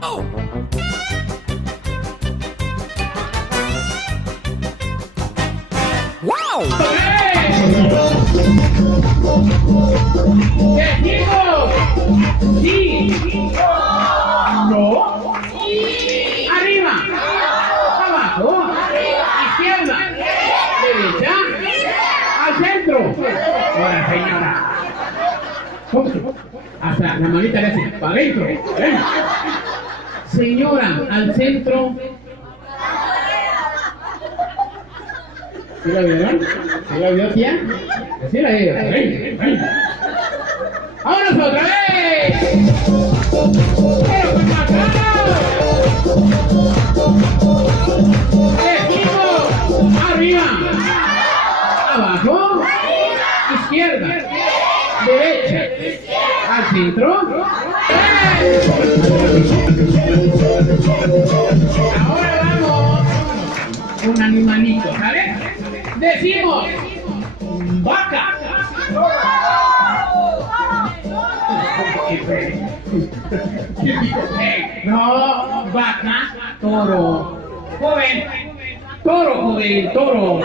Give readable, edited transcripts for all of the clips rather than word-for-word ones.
¡Wow! ¡Decimos! ¡Sí! ¡No! ¡Arriba! ¡Abajo! ¡Izquierda! ¡Derecha! ¡Al centro! ¡Ahora, señora! Hasta la manita le hace para adentro. Señora, al centro. ¿Sí la vieron? ¿Sí la vio, tía? Sí la vieron. Ven. ¡Vámonos otra vez! ¡Pero con más ganas! ¡Decimos! ¡Arriba! ¡Abajo! ¡Izquierda! ¡Derecha! ¡Al centro! Ahora vamos un animalito, ¿sabes? Decimos vaca. No, vaca, toro. Joven, toro.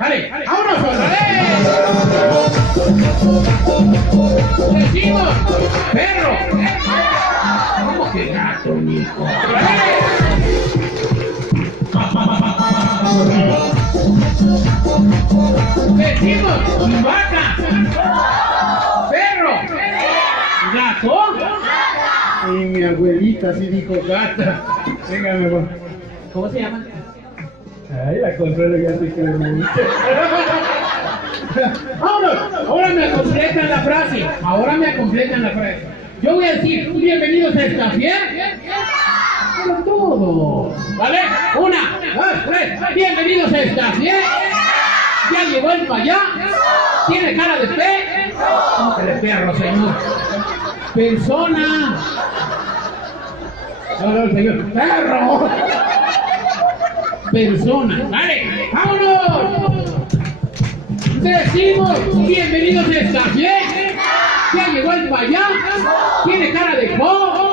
Vale, vámonos otra vez. Decimos perro. ¿Cómo que gato, mijo? Decimos vaca, perro, gato. Y mi abuelita sí dijo gata. Venga, mi amor. ¿Cómo se llama? Ay, la Consuelo ya se cree mucho. ¡Vámonos! Ahora me completan la frase. Yo voy a decir, bienvenidos a esta fiesta. Para todos. ¿Vale? 1, 2, 3. Bienvenidos a esta fiesta. Ya llegó el payá. ¿Tiene cara de fe? ¿Cómo que de perro, señor? Persona. No, señor. ¡Perro! Persona. ¡Vale! ¡Vámonos! Decimos, bienvenidos a esta fiesta. Ya llegó el payá. ¿Tiene cara de po?